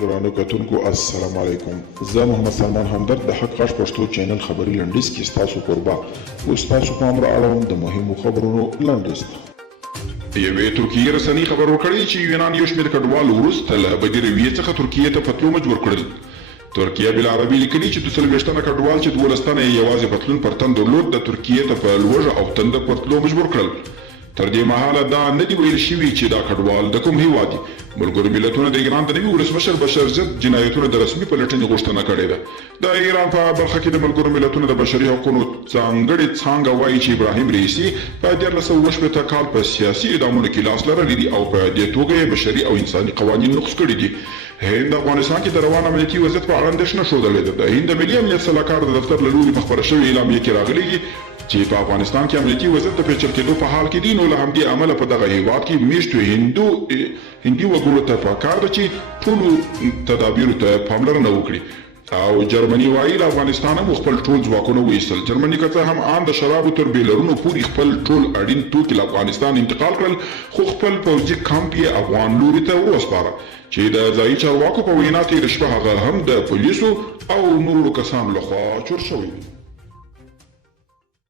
ګرانو کتونکو السلام علیکم. زه محمد سلمان همدرد د حق غږ پښتو چینل خبري لنډیز کې ستاسو کوربه اوس تاسو پام را اړوم د مهمو خبرونو لنډیز ته. یوې ترکیې رسنۍ خبر ورکړی چې یونان یو شمېر کډوال وروسته له بدې رویې څخه ترکیې ته په تلو مجبور کړل. ترکیه بالعربي لیکلي چې 22 تنه کډوال چې 12 تنه یې یوازې پتلون پر تن درلود د ترکیې ته په لوږه او تنده پر تلو مجبور کړل. تر دې مهاله دا نه دي ویل شوي چې دا کډوال د کوم هیواد دي. ملګرو ملتونو د ایران د نوي ولسمشر بشر ضد جنایتونو د رسمي پلټنې غوښتنه کړې ده. د ایران په برخه کې د ملګرو ملتونو د بشري حقوقو ځانګړې څانګه وایي چې ابراهیم رئیسي په 1980 کال په سیاسي اقدامونو کې لاس لرلی دي او په دې توګه یې بشري او انساني قوانین نقض کړي دي. هند افغانستان کې د روان امنیتي وضعیت په اړه اندېښنه ښودلې ده. د هند ملي امنیت سلاکار د دفتر له لوري په خپره شوې اعلامیه کې راغلي دي چې په افغانستان کې امنیتي وضعیت د پیچل کېدو په حال کې دي، نو له همدې امله په دغه هیواد کې میشتو هندي وګړو ته پکار ده چې ټولو تدابیرو ته پاملرنه وکړي. او جرمني وایي له افغانستان هم خپل ټول ځواکونه وایستل. جرمني که څه هم ان د شرابو تر بیلرونو پورې خپل ټول اړین توکي له افغانستان انتقال کړل، خو خپل پوځي کمپ یې افغان لوري ته وسپاره چې د ځایي چارواکو په وینا تېره شپه هغه هم د پولیسو او نورو کسانو لخوا چور شوی دی.